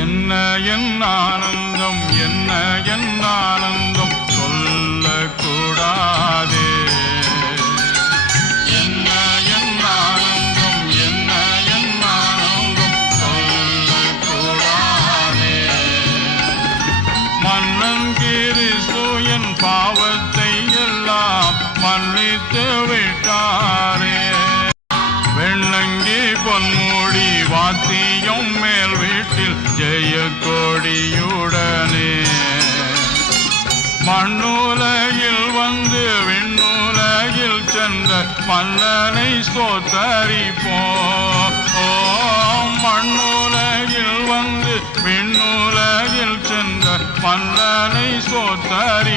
என்ன என் ஆனந்தம், என்ன என் ஆனந்தம் சொல்லக்கூடாதே. என்ன என் ஆனந்தம், என்ன என் ஆனந்தம் சொல்லக்கூடாதே. மன்னன் கிறிஸ்து என் பாவத்தை எல்லாம் மன்னித்து விட்டாரே. வெள்ளங்கி பொன்மூடி வாத்தியம் மேல் வீட்டில் ஜெய கொடியுடனே மண்ணுலகில் வந்து விண்ணுலகில் சென்ற மன்னனை ஸ்தோத்தரிப்போம். மண்ணுலகில் வந்து விண்ணுலகில் சென்ற மன்னனை ஸ்தோத்தரி